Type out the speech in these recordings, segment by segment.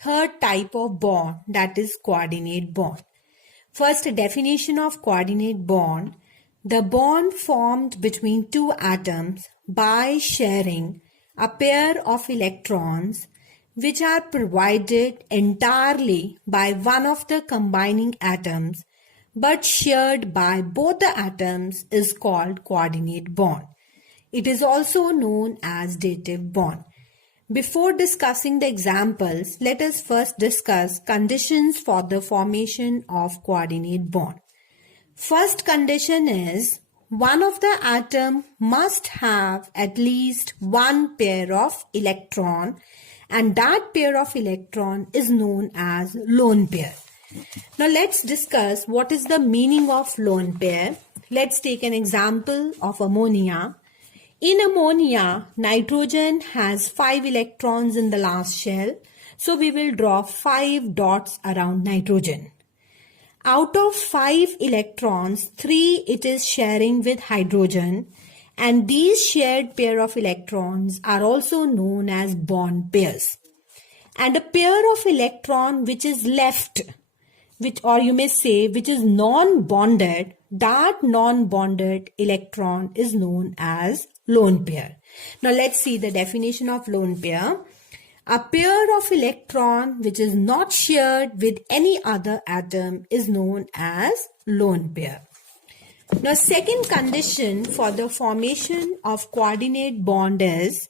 Third type of bond, that is coordinate bond. First, a definition of coordinate bond. The bond formed between two atoms by sharing a pair of electrons which are provided entirely by one of the combining atoms but shared by both the atoms is called coordinate bond. It is also known as dative bond. Before discussing the examples, let us first discuss conditions for the formation of coordinate bond. First condition is one of the atom must have at least one pair of electron, and that pair of electron is known as lone pair. Now let's discuss what is the meaning of lone pair. Let's take an example of ammonia. In ammonia, nitrogen has 5 electrons in the last shell, so we will draw 5 dots around nitrogen. Out of 5 electrons, 3 it is sharing with hydrogen, and these shared pair of electrons are also known as bond pairs. And a pair of electron which is left, which is non-bonded, that non-bonded electron is known as lone pair. Now let's see the definition of lone pair. A pair of electron which is not shared with any other atom is known as lone pair. Now second condition for the formation of coordinate bond is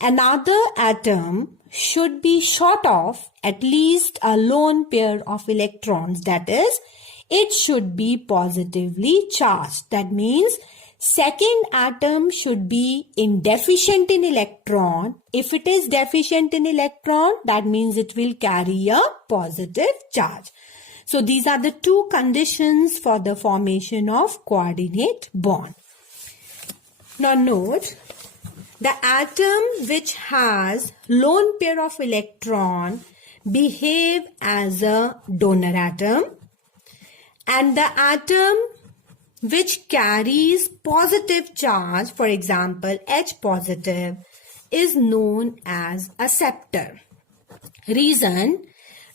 another atom should be short of at least a lone pair of electrons. That is, it should be positively charged. That means second atom should be deficient in electron. If it is deficient in electron, that means it will carry a positive charge. So these are the two conditions for the formation of coordinate bond. Now note, the atom which has lone pair of electron behave as a donor atom, and the atom which carries positive charge, for example H positive, is known as acceptor. Reason: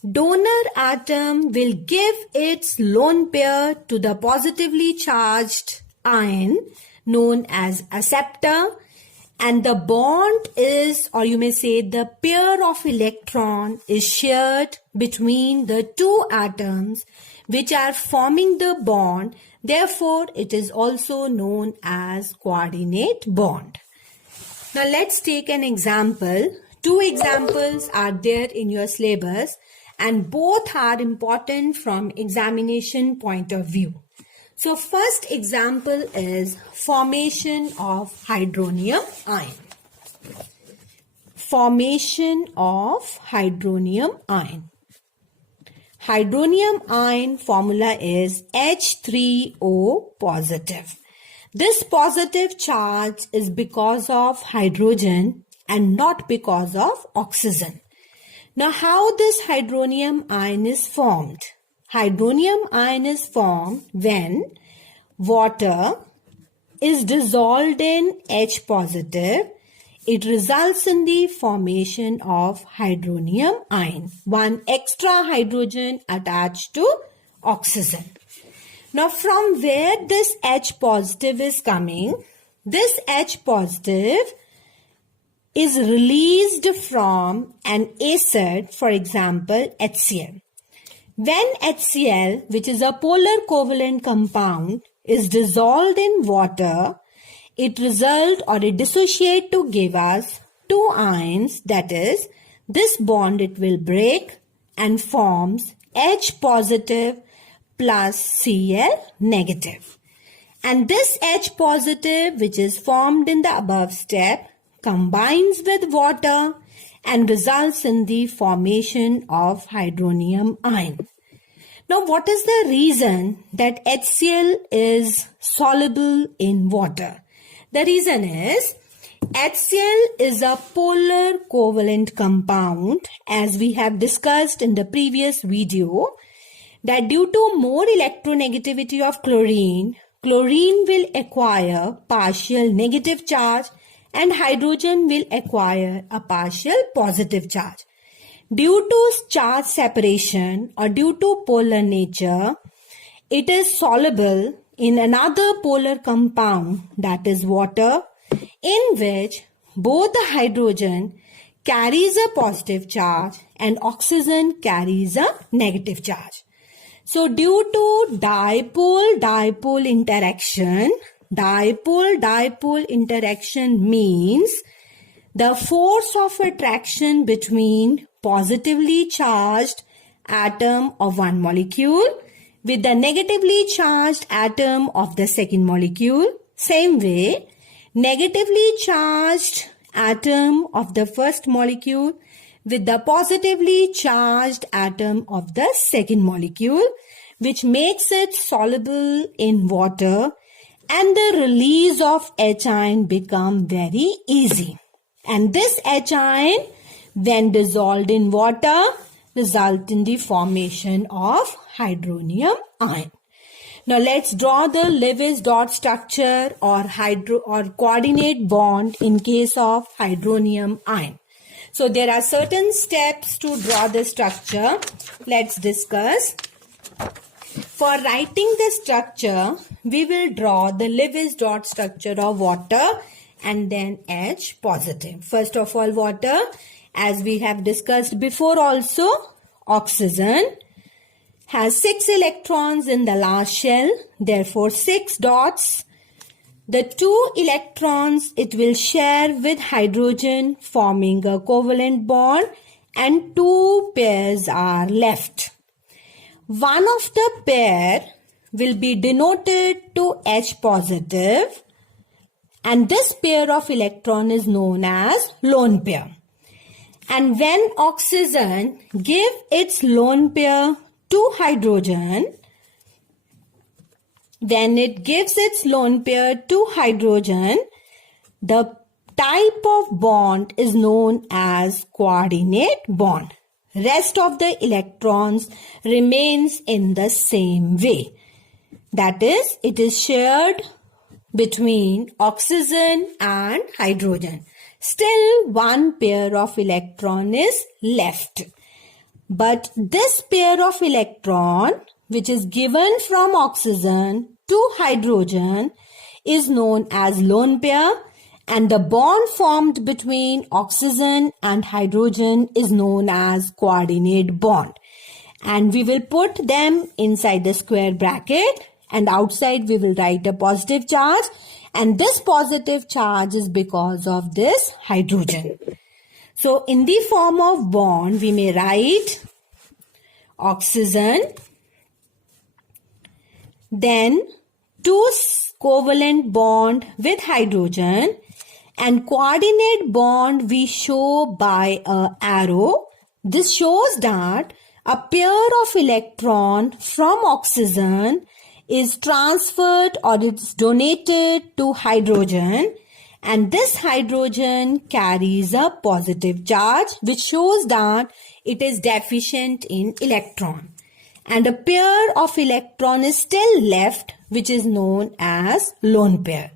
donor atom will give its lone pair to the positively charged ion known as acceptor, and the bond is, or you may say the pair of electron is shared between the two atoms which are forming the bond. Therefore, it is also known as coordinate bond. Now let's take an example. Two examples are there in your syllabus and both are important from examination point of view. So first example is formation of hydronium ion. Formation of hydronium ion. Hydronium ion formula is H3O positive. This positive charge is because of hydrogen and not because of oxygen. Now how this hydronium ion is formed? Hydronium ion is formed when water is dissolved in H positive. It results in the formation of hydronium ion, one extra hydrogen attached to oxygen. Now from where this H positive is coming? This H positive is released from an acid, for example HCl. When HCl, which is a polar covalent compound, is dissolved in water, it results or it dissociates to give us two ions. That is, this bond it will break and forms H positive plus Cl negative. And this H positive, which is formed in the above step, combines with water and results in the formation of hydronium ion. Now, what is the reason that HCl is soluble in water? The reason is HCl is a polar covalent compound, as we have discussed in the previous video, that due to more electronegativity of chlorine, chlorine will acquire partial negative charge and hydrogen will acquire a partial positive charge. Due to charge separation or due to polar nature, it is soluble in another polar compound, that is water, in which both the hydrogen carries a positive charge and oxygen carries a negative charge. So due to dipole-dipole interaction means the force of attraction between positively charged atom of one molecule with the negatively charged atom of the second molecule. Same way, negatively charged atom of the first molecule with the positively charged atom of the second molecule, which makes it soluble in water, and the release of H ion become very easy. And this H ion, when dissolved in water, result in the formation of hydronium ion. Now let's draw the Lewis dot structure or coordinate bond in case of hydronium ion. So there are certain steps to draw the structure. Let's discuss. For writing the structure, we will draw the Lewis dot structure of water and then H positive. First of all, water, as we have discussed before also, oxygen has 6 electrons in the last shell, therefore 6 dots. The 2 electrons it will share with hydrogen, forming a covalent bond, and 2 pairs are left. One of the pair will be denoted to H positive, and this pair of electron is known as lone pair. And when oxygen give its lone pair to hydrogen, when it gives its lone pair to hydrogen, the type of bond is known as coordinate bond. Rest of the electrons remains in the same way. That is, it is shared between oxygen and hydrogen. Still, one pair of electron is left. But this pair of electron, which is given from oxygen to hydrogen, is known as lone pair, and the bond formed between oxygen and hydrogen is known as coordinate bond. And we will put them inside the square bracket, and outside we will write a positive charge, and this positive charge is because of this hydrogen. So in the form of bond, we may write oxygen, then 2 covalent bond with hydrogen, and coordinate bond we show by a arrow. This shows that a pair of electron from oxygen is transferred or it's donated to hydrogen, and this hydrogen carries a positive charge, which shows that it is deficient in electron, and a pair of electron is still left, which is known as lone pair.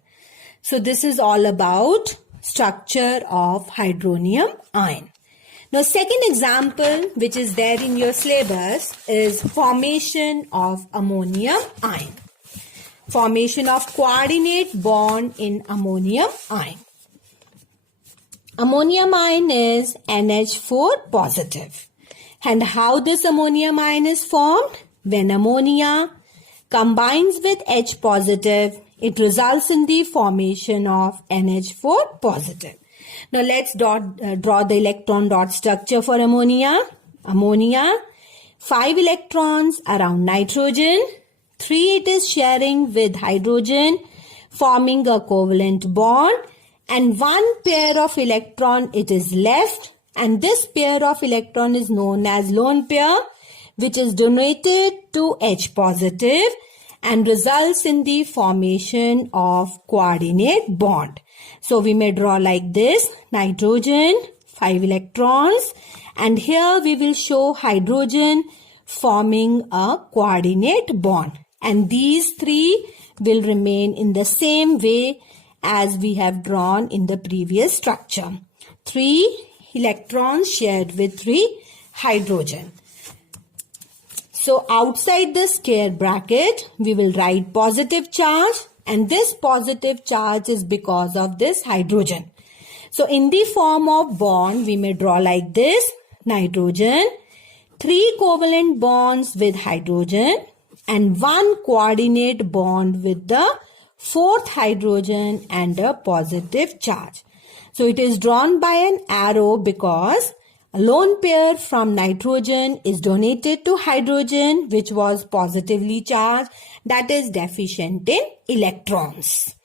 So this is all about structure of hydronium ion. Now second example which is there in your syllabus is formation of ammonium ion. Formation of coordinate bond in ammonium ion. Ammonium ion is NH4 positive. And how this ammonium ion is formed? When ammonia combines with H positive, it results in the formation of NH4 positive. Now let's draw the electron dot structure for ammonia. Ammonia, 5 electrons around nitrogen, 3 it is sharing with hydrogen, forming a covalent bond, and 1 pair of electron it is left, and this pair of electron is known as lone pair, which is donated to H positive and results in the formation of coordinate bond. So we may draw like this: nitrogen, 5 electrons, and here we will show hydrogen forming a coordinate bond, and these 3 will remain in the same way as we have drawn in the previous structure. 3 electrons shared with 3 hydrogen. So outside the square bracket, we will write positive charge, and this positive charge is because of this hydrogen. So in the form of bond, we may draw like this: nitrogen, 3 covalent bonds with hydrogen, and 1 coordinate bond with the 4th hydrogen and a positive charge. So it is drawn by an arrow because a lone pair from nitrogen is donated to hydrogen, which was positively charged, that is deficient in electrons.